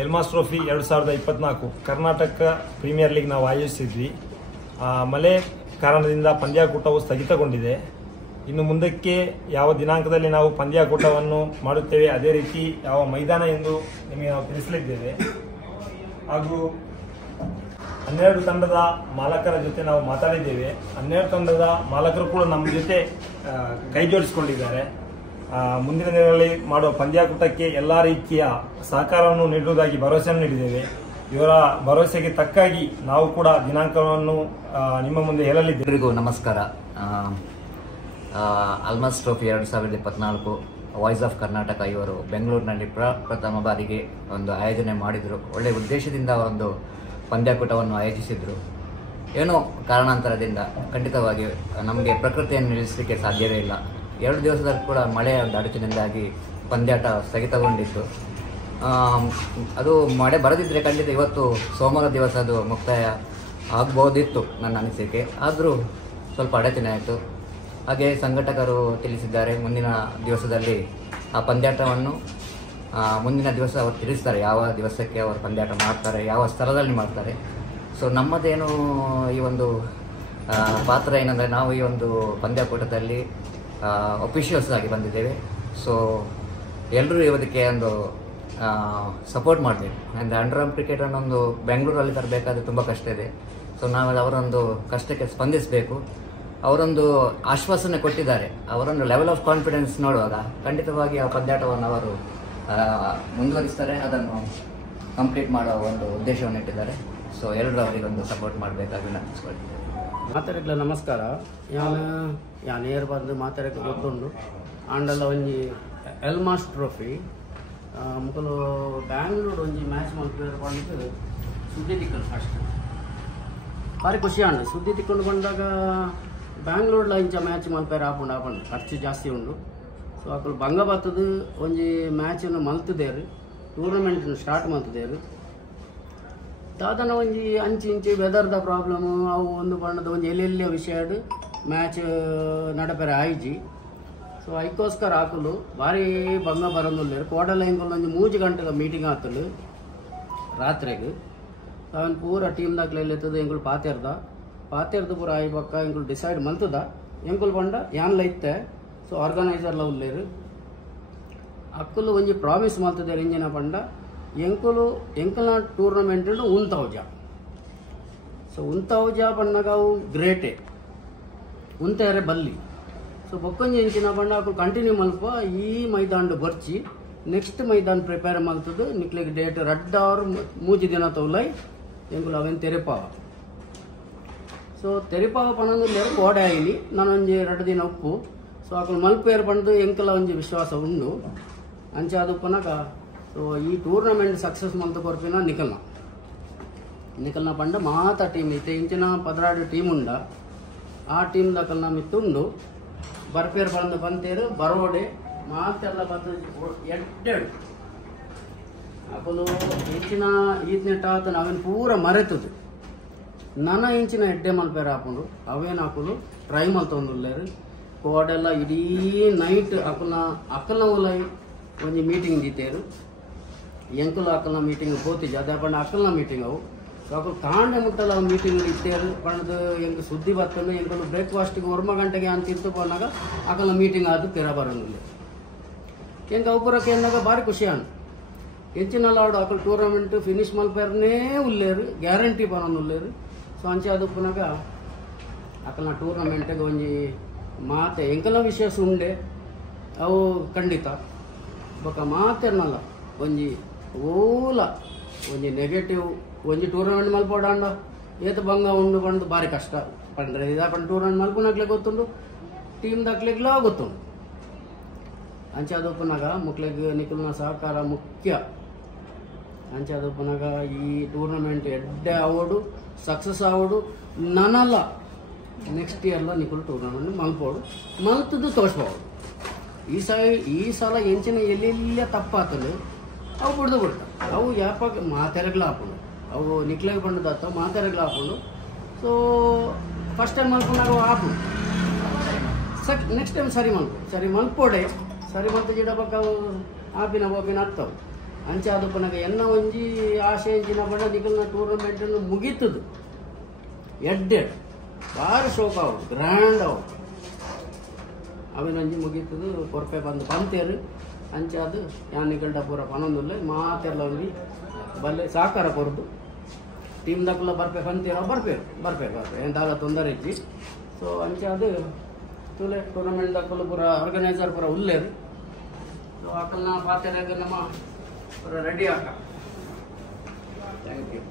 ಎಲ್ಮಾಸ್ trophy 2024 Karnataka premier league ನಾವು ಆಯೋಜಿಸಿದ್ವಿ. ಮಳೆ ಕಾರಣದಿಂದ ಪಂದ್ಯಾಕೂಟವು ಸ್ಥಗಿತಗೊಂಡಿದೆ. ಇನ್ನು ಮುಂದಕ್ಕೆ ಯಾವ ದಿನಾಂಕದಲ್ಲಿ ನಾವು ಪಂದ್ಯಾಕೂಟವನ್ನು ಮಾಡುತ್ತೇವೆ, ಅದೇ ರೀತಿ ಯಾವ ಮೈದಾನ ಎಂದು ನಿಮಗೆ ನಾವು ತಿಳಿಸಲಿದ್ದೇವೆ. ಹಾಗೂ 12 ತಂಡದ ಮಾಲಕರ ಜೊತೆ ನಾವು ಮಾತಾಡಿದ್ದೇವೆ. 12 ತಂಡದ ಮಾಲಕರು ಕೂಡ ನಮ್ಮ ಜೊತೆ ಕೈ ಜೋಡಿಸಿಕೊಂಡಿದ್ದಾರೆ. ಮುಂದಿನ ದಿನಗಳಲ್ಲಿ ಮಾಡುವ ಪಂದ್ಯಾಕೂಟಕ್ಕೆ ಎಲ್ಲ ರೀತಿಯ ಸಹಕಾರವನ್ನು ನೀಡುವುದಾಗಿ ಭರವಸೆಯನ್ನು ನೀಡಿದ್ದೇವೆ. ಇವರ ಭರವಸೆಗೆ ತಕ್ಕಾಗಿ ನಾವು ಕೂಡ ದಿನಾಂಕವನ್ನು ನಿಮ್ಮ ಮುಂದೆ ಹೇಳಲಿದ್ದೇವೆ. ಎಲ್ಲರಿಗೂ ನಮಸ್ಕಾರ. ಎಲ್ಮಾಸ್ ಟ್ರೋಫಿ 2024 ವಾಯ್ಸ್ ಆಫ್ ಕರ್ನಾಟಕ ಇವರು ಬೆಂಗಳೂರಿನಲ್ಲಿ ಪ್ರಥಮ ಬಾರಿಗೆ ಒಂದು ಆಯೋಜನೆ ಮಾಡಿದರು. ಒಳ್ಳೆಯ ಉದ್ದೇಶದಿಂದ ಒಂದು ಪಂದ್ಯಾಕೂಟವನ್ನು ಆಯೋಜಿಸಿದರು. ಏನೋ ಕಾರಣಾಂತರದಿಂದ ಖಂಡಿತವಾಗಿ ನಮಗೆ ಪ್ರಕೃತಿಯನ್ನು ನಿಲ್ಲಿಸಲಿಕ್ಕೆ ಸಾಧ್ಯವೇ ಇಲ್ಲ. 2 ದಿವಸದ ಕೂಡ ಮಳೆಯ ಒಂದು ಅಡಚಣೆಯಿಂದಾಗಿ ಪಂದ್ಯಾಟ ಸ್ಥಗಿತಗೊಂಡಿತ್ತು. ಅದು ಮಳೆ ಬರದಿದ್ದರೆ ಖಂಡಿತ ಇವತ್ತು ಸೋಮವಾರ ದಿವಸ ಅದು ಮುಕ್ತಾಯ ಆಗ್ಬೋದಿತ್ತು ನನ್ನ ಅನಿಸಿಕೆ. ಆದರೂ ಸ್ವಲ್ಪ ಅಡಚಣೆ ಆಯಿತು. ಹಾಗೆ ಸಂಘಟಕರು ತಿಳಿಸಿದ್ದಾರೆ, ಮುಂದಿನ ದಿವಸದಲ್ಲಿ ಆ ಪಂದ್ಯಾಟವನ್ನು ಮುಂದಿನ ದಿವಸ ಅವರು ತಿಳಿಸ್ತಾರೆ, ಯಾವ ದಿವಸಕ್ಕೆ ಅವರು ಪಂದ್ಯಾಟ ಮಾಡ್ತಾರೆ, ಯಾವ ಸ್ಥಳದಲ್ಲಿ ಮಾಡ್ತಾರೆ. ಸೊ ನಮ್ಮದೇನು ಈ ಒಂದು ಪಾತ್ರ ಏನಂದರೆ, ನಾವು ಈ ಒಂದು ಪಂದ್ಯಾಕೂಟದಲ್ಲಿ ಅಫಿಷಿಯಲ್ಸ್ ಆಗಿ ಬಂದಿದ್ದೇವೆ. ಸೊ ಎಲ್ಲರೂ ಇವದಕ್ಕೆ ಒಂದು ಸಪೋರ್ಟ್ ಮಾಡಬೇಕು. ಅಂದರೆ ಅಂಡರ್ಆರ್ಮ್ ಕ್ರಿಕೆಟ್ ಅನ್ನೊಂದು ಬೆಂಗಳೂರಲ್ಲಿ ತರಬೇಕಾದ್ರೆ ತುಂಬ ಕಷ್ಟ ಇದೆ. ಸೊ ನಾವು ಅವರೊಂದು ಕಷ್ಟಕ್ಕೆ ಸ್ಪಂದಿಸಬೇಕು. ಅವರೊಂದು ಆಶ್ವಾಸನೆ ಕೊಟ್ಟಿದ್ದಾರೆ. ಅವರೊಂದು ಲೆವೆಲ್ ಆಫ್ ಕಾನ್ಫಿಡೆನ್ಸ್ ನೋಡುವಾಗ ಖಂಡಿತವಾಗಿ ಆ ಪಂದ್ಯಾಟವನ್ನು ಅವರು ಮುಂದುವರಿಸ್ತಾರೆ, ಅದನ್ನು ಕಂಪ್ಲೀಟ್ ಮಾಡೋ ಒಂದು ಉದ್ದೇಶವನ್ನು ಇಟ್ಟಿದ್ದಾರೆ. ಸೊ ಎಲ್ಲರೂ ಅವರಿಗೆ ಒಂದು ಸಪೋರ್ಟ್ ಮಾಡಬೇಕಾಗಿ ವಿನಂತಿಸ್ಕೊಳ್ತಿದ್ದೇವೆ. ಮಾತಾಡಕ್ಲ ನಮಸ್ಕಾರ. ಯಾನ್ ಏರ್ ಬಂದು ಮಾತಾಡಕ್ಕೆ ಗೊತ್ತುಂಡು ಆಂಡಲ ಒಂಜಿ ಎಲ್ಮಾಸ್ ಟ್ರೋಫಿ ಮುಖಲು ಬ್ಯಾಂಗ್ಳೂರು ಒಂಜಿ ಮ್ಯಾಚ್ ಮಲ್ಪೇರು ಬಂದು ಸುದ್ದಿ ತಿಕ್ಕೊಂಡು ಫಸ್ಟ್ ಭಾರಿ ಖುಷಿ ಆಂಡು. ಸುದ್ದಿ ತಿಕ್ಕೊಂಡು ಬಂದಾಗ ಬ್ಯಾಂಗ್ಳೂರ್ಲ ಇಂಚ ಮ್ಯಾಚ್ ಮಲ್ಪೇರು ಆಪುಂಡು ಖರ್ಚು ಜಾಸ್ತಿ ಉಂಡು. ಸೊ ಅಕ್ಕಲು ಬಂಗ ಬತ್ತದು ಒಂಜಿ ಮ್ಯಾಚನ್ನು ಮಲ್ತಿದ್ದೇರು, ಟೂರ್ನಮೆಂಟ್ ಸ್ಟಾರ್ಟ್ ಮಲ್ತಿದ್ದೇರು. ದಾದನ ಒಂಜಿ ಅಂಚಿ ಇಂಚಿ ವೆದರ್ದ ಪ್ರಾಬ್ಲಮ್ ಅವು ಒಂದು ಬಣ್ಣದ ಒಂದು ಎಲ್ಲೆಲ್ಲ ವಿಷಯ ಮ್ಯಾಚ್ ನಡಪೆರೆ ಆಯ್ಜಿ. ಸೊ ಅದಕ್ಕೋಸ್ಕರ ಹಾಕಲು ಭಾರಿ ಬಂಗ ಬರೋದಿಲ್ಲ. ಕೋಡಲ ಇಂಕಲ್ ಒಂದು 3 ಗಂಟೆಗೆ ಮೀಟಿಂಗ್ ಆತಲು ರಾತ್ರಿಗೆ. ಅವನು ಪೂರ ಟೀಮ್ ದಾಖಲೆ ಎತ್ತದ ಎಂಕುಲು ಪಾತೆರ್ದ ಪೂರ ಆಯ್ ಪಕ್ಕ ಎಂಕುಲು ಡಿಸೈಡ್ ಮಲ್ತದ ಎಂಕುಲು ಬಂಡ ಯಾನ್ಲ ಇತ್ತೆ. ಸೊ ಆರ್ಗನೈಸರ್ಲ ಉಳ್ಳೇರು ಅಕ್ಕಲು ಒಂಜಿ ಪ್ರಾಮಿಸ್ ಮಲ್ತದೆ ಇಂಜಿನ ಪಂಡ ಎಂಕಲ್ನ ಟೂರ್ನಮೆಂಟ್ ಉಂತೌಜ. ಸೊ ಉಂತೌಜ ಪಣ್ಣಗ ಅವು ಗ್ರೇಟೆ ಉಂತೇರೆ ಬಲ್ಲಿ. ಸೊ ಬೊಕ್ಕೊಂಜಿ ಎಂಚಿನ ಪಂಡ ಅಕ್ಕಲು ಕಂಟಿನ್ಯೂ ಮಲ್ಪ ಈ ಮೈದಾನ ಬರ್ಚಿ ನೆಕ್ಸ್ಟ್ ಮೈದಾನ ಪ್ರಿಪೇರ್ ಮಲ್ತದು ನಿಕ್ಲಿಗೆ ಡೇಟ್ ರಡ್ಡ ಅವ್ರು 3 ದಿನ ತೌಲೈ ಎಂಕುಲು ಅವೇನು ತೆರೆಪಾವ. ಸೊ ತೆರೆಪಾವ ಪಣ್ಣಂದು ಕೋಡೆ ಆಯ್ಲಿ ನಾನೊಂಜಿ 2 ದಿನ ಉಪ್ಪು. ಸೊ ಅಕ್ಕಲು ಮಲ್ಪೇರು ಪಂಡು ಎಂಕಲ ಒಂಜಿ ವಿಶ್ವಾಸ ಉಂಡು ಅಂಚೆ ಅದು ಪನಕ. ಸೊ ಈ ಟೂರ್ನಮೆಂಟ್ ಸಕ್ಸಸ್ ಮಲ್ತು ಕೊರ್ಪಿನ ನಿಖಲ್ನ ಪಂಡ ಮಾತ ಟೀಮ್ ಇತ್ತೆ ಇಂಚಿನ 16 ಟೀಮ್ ಉಂಡ. ಆ ಟೀಮ್ ದಕಲ್ನ ಮಿತ್ತುಂಡು ಬರ್ಪೇರು ಬಂದು ಬಂತೇರು ಬರೋಡೆ ಮಾತೆಲ್ಲ ಬಂದು ಎಡ್ಡೆಡು ಅಕಲು ಇಂಚಿನ ಈತ್ನೆಟ್ಟ ಆತ ನಾವೇನು ಪೂರ ಮರೆತದು ನನ್ನ ಇಂಚಿನ ಎಡ್ಡೆ ಮಲ್ಪೇರು ಹಾಕೊಂಡು ಅವೇನು ಹಾಕಲು ಟ್ರೈ ಮಲ್ತೊಂದುಲ್ಲೇರು. ಕೋಡೆಲ್ಲ ಇಡೀ ನೈಟ್ ಅಕ್ಕಲ್ನ ಉಲೈ ಒಂಜಿ ಮೀಟಿಂಗ್ ದಿತ್ತೇರು. ಎಂಕುಲು ಅಕ್ಕಲ್ನ ಮೀಟಿಂಗ್ ಹೋತಿಜ ಅದೇ ಪಂಡ ಅಕ್ಕಲ್ನ ಮೀಟಿಂಗ್ ಅವು. ಸೊ ಅಕ್ಕಲು ಕಾಂಡೆ ಮುಟ್ಟಲ್ಲ ಮೀಟಿಂಗ್ ಇತ್ತೇರು ಪಣ್ಣದು ಎಂಕು ಸುದ್ದಿ ಬರ್ತಂಡು ಎಂಕುಲು ಬ್ರೇಕ್ಫಾಸ್ಟಿಗೆ 1 ಗಂಟೆಗೆ ಅಂತಿತ್ತು ಪನ್ನಾಗ ಅಕ್ಕಲ್ನ ಮೀಟಿಂಗ್ ಆದು ತೆರ ಬರೋದಿಲ್ಲ. ಎಂಕ ಉಪರಕ್ಕೆ ಎನ್ನಾಗ ಭಾರಿ ಖುಷಿ ಅನ್ ಹೆಚ್ಚಿನಲ್ಲ ಆಡು ಅಕ್ಕಲು ಟೂರ್ನಮೆಂಟ್ ಫಿನಿಶ್ ಮಲ್ಪೇರನೇ ಉಲ್ಲೇರು ಗ್ಯಾರಂಟಿ ಬರೋನು ಉಲ್ಲೇರು. ಸೊ ಅಂಚೆ ಅದು ಪುನಗ ಅಕ್ಕಲ್ನ ಟೂರ್ನಮೆಂಟ್ಗೆ ಒಂಜಿ ಮಾತೆ ಎಂಕಲ ವಿಶೇಷ ಉಂಡೆ ಅವು ಖಂಡಿತ ಬೊಕ್ಕ ಮಾತೇನಲ್ಲ ಒಂಜಿ ಓಲ ಒಂಜಿ ನೆಗೆಟಿವ್ ಒಂಜಿ ಟೂರ್ನಮೆಂಟ್ ಮಲ್ಪೋಡಾಂಡ ಏತ ಬಂಗ ಉಂಡು ಬಂದು ಭಾರಿ ಕಷ್ಟ ಪಂಡ್ರೆ ಇದ ಪಂಡ ಟೂರ್ನಮೆಂಟ್ ಮಲ್ಪುನಕ್ಲೆ ಗೊತ್ತುಂಡು, ಟೀಮ್ ದಾಕ್ಲೆಗ್ಲ ಗೊತ್ತುಂಡು. ಅಂಚೆ ಅದು ಪುನಗ ಮುಕ್ಲೆಗ್ ನಿಖಲ್ನ ಸಹಕಾರ ಮುಖ್ಯ. ಅಂಚೆ ಅದು ಪುನಗ ಈ ಟೂರ್ನಮೆಂಟ್ ಎಡ್ಡೆ ಆವೋಡು ಸಕ್ಸಸ್ ಆವೋಡು ನನಲ್ಲ ನೆಕ್ಸ್ಟ್ ಇಯರ್ಲ ನಿಖಲ್ ಟೂರ್ನಮೆಂಟ್ ಮಲ್ಪೋಡು ಮಲ್ತದ್ದು ತೋರಿಸ್ಬೋದು. ಈ ಸಲ ಎಂಚಿನ ಎಲ್ಲೆಲ್ಲ ತಪ್ಪಾತಲು ಅವು ಬಿಡ್ತಾವೆ. ಅವು ಯಾಪಾಗ ಮಾತೆರಗ್ಲ ಹಾಕೊಂಡು ಅವು ನಿಕ್ಲೆಗೆ ಬಂದದಾತ ಮಾತೆರಗ್ಲ ಹಾಕೊಂಡು. ಸೊ ಫಸ್ಟ್ ಟೈಮ್ ಮಲ್ಕೊಂಡಾಗ ಹಾಕೊಂಡು ನೆಕ್ಸ್ಟ್ ಟೈಮ್ ಸರಿ ಮಲ್ಪೋಡೆ ಸರಿ ಮತ್ತೆ ಜಿಡ ಪಕ್ಕ ಆಪಿನ ಓಪಿನ ಹತ್ತವು ಅಂಚೆ ಅದು ಪುನಃ ಎನ್ನ ಒಂಜಿ ಆಶೆ ಇಂಚಿನ ಬಣ್ಣ ನಿಕಲ್ನ ಟೂರ್ನಮೆಂಟ್ ಮುಗೀತದು ಎಡ್ಡೆಡ್ ಭಾರಿ ಶೋಕ ಅವು ಗ್ರ್ಯಾಂಡ್ ಅವು ಅವಿನೊಂಜಿ ಮುಗೀತದು ಕೊರಪೆ ಬಂದು ಬಂತೇರು ಅಂಚೆ ಅದು ಯಾನಿಗಲ್ಡ ಪೂರ ಪನೊಂದುಲ್ಲ ಮಾತೆಲ್ಲ ಒಂಜಿ ಬಲ್ಲೆ ಸಾಕಾರ ಕೊರದು ಟೀಮ್ ದಕ್ಕಲ್ಲ ಬರ್ಪೆ ಬಂತೇರೋ ಬರ್ಪೇರು ಏನು ದಾಲ ತೊಂದರೆ ಇಜ್ಜಿ ಸೊ ಅಂಚೆ ಅದು ತುಲೆ ಟೂರ್ನಮೆಂಟ್ ದಕ್ಕಲು ಪೂರ ಆರ್ಗನೈಸರ್ ಪೂರ ಉಲ್ಲೇರು ಸೊ ಅಕಲ್ನ ಪಾತೆರಾಗ ನಮ್ಮ ಪೂರ ರೆಡಿ ಆಕ ಥ್ಯಾಂಕ್ ಯು.